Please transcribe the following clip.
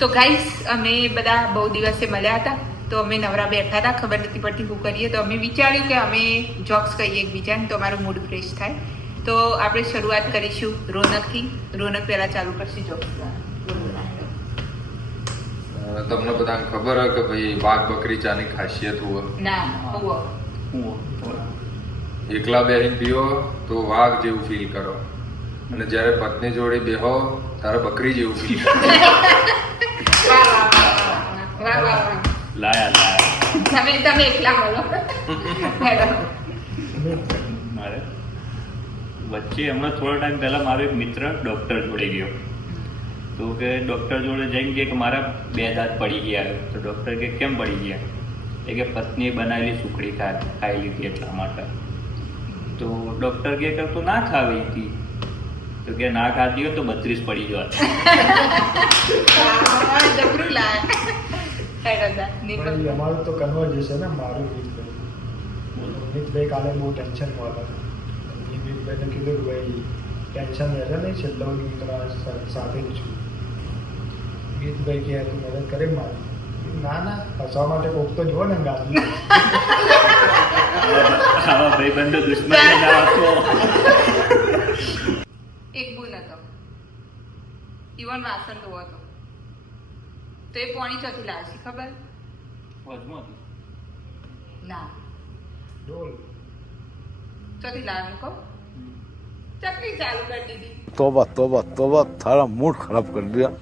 તો ગાઈસ અમે બધા બહુ દિવસે મળ્યા હતા. તો અમે નવરા બેઠા હતા. ખબર નથી પડતી હું કરીએ. તો અમે વિચાર્યું કે અમે જોક્સ કહીએ એકબીજાને. તો અમારું મૂડ ફ્રેશ થાય. તો આપણે શરૂઆત કરીશું રોનકથી. રોનક પહેલાં ચાલુ કરશે જોક્સ તમને બધાને ખબર હોય કે ભાઈ વાઘ બકરી ચાની ખાસિયત હોય? ના હોવો. એકલા બે પીઓ તો વાઘ જેવું ફીલ કરો. અને જ્યારે પત્ની જોડે બેહો ત્યારે બકરી જેવું ફીલ કરો. લાયા લાયા મારે વચ્ચે હમણાં થોડા ટાઈમ પહેલા મારો એક મિત્ર ડૉક્ટર જોડે ગયો. તો કે ડૉક્ટર જોડે જઈને કે મારા બે દાંત પડી ગયા. તો ડૉક્ટર કે કેમ પડી ગયા? એ કે પત્નીએ બનાવેલી સુખડી ખા ખાઈ લીધી એટલા માટે. તો ડૉક્ટર કે તો ના ખાવી હતી? તો કે ના ખાધી તો બત્રીસ પડી. ભાઈ અમારું તો કન્વર્ઝેશન ને મારું મિતભાઈ મિતભાઈ કાલે બહુ ટેન્શનમાં હતા. એ મિતભાઈને કીધું ભાઈ ટેન્શન રહેશે નહીં છેલ્લો હું તમારા સાથે જ છું. મિતભાઈ કે તું મદદ કરે મારી. ના ના હસવા માટે કોક તો જુઓ ને ગાડી આવા ભાઈબંધો દુશ્મન ના આપો એક બોલ હતો ઇવન વાસણ ધોવો હતો તો એ પોણી ચોથી લાવશી ખબર? ના. ચોથી લાવવાનું કહું? ચકલી ચાલુ કરી દીધી. તોભો તો બસ તો બસ તારા મૂડ ખરાબ કરી દીધા.